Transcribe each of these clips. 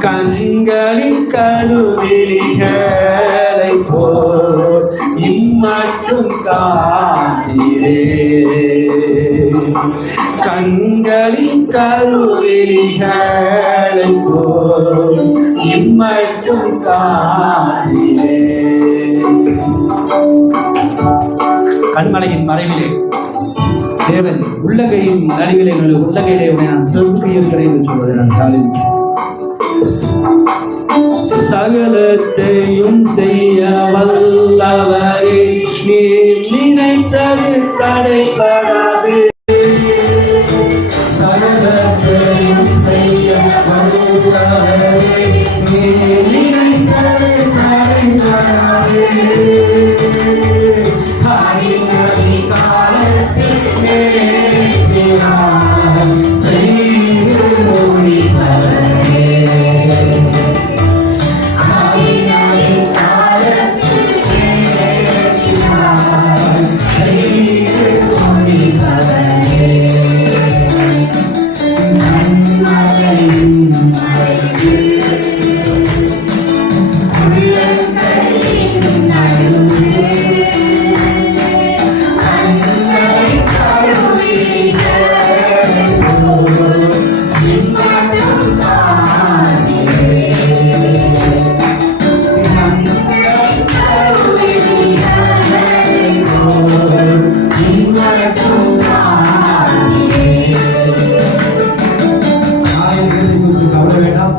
கண்களின் கருவிழிகளை போல் இம்மட்டும் காத்திரே. கண்களின் கருவிழிகளை போல் இம்மட்டும் காத்திரே. கண்மலையின் மறைவிலே தேவன் உள்ளகையின் நடுவிலே உள்ள உள்ளகையிலே நான் செலுத்தி இருக்கிறேன் என்று சொல்வதை நான் காலில் சகலத்தையும் செய்ய வல்லவரே நீ நினைத்தது தடைபடாது சகலத்தையும் செய்ய வல்லவரே நீ நினைத்தது தடைபடாது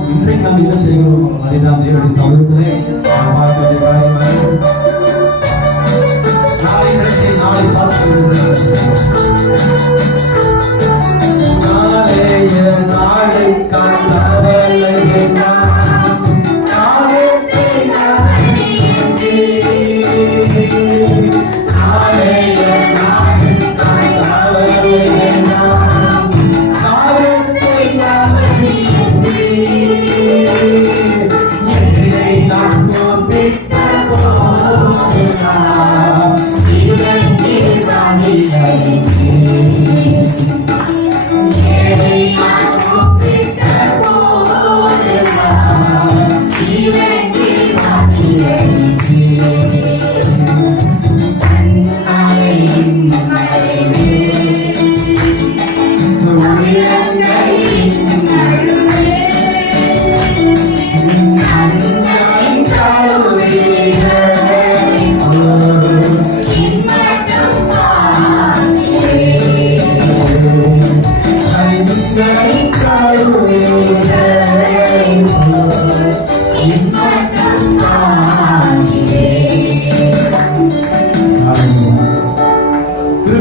இன்றைக்கு நாம் என்ன செய்கிறோம் அதை தான் தேவனுடைய சமூகத்திலே நாம் பார்க்க வேண்டிய காரியமாக நாளை நாளை பார்த்து நாளைய நாளை Thank you.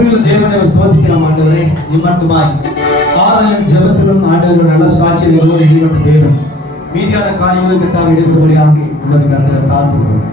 கிருபையுள்ள தேவனை ஸ்தோத்திக்கிறோம் ஆண்டவரே. நீ மட்டுமாய் ஆதலின் ஜபத்திலும் ஆண்டவர் நல்ல சாட்சியம் இருவது ஈடுபட்ட தேவன். மீதியான காரியங்களுக்கு தாம் இடைபெறுவதாக உமது கருத்தில் தாழ்த்துகிறோம்.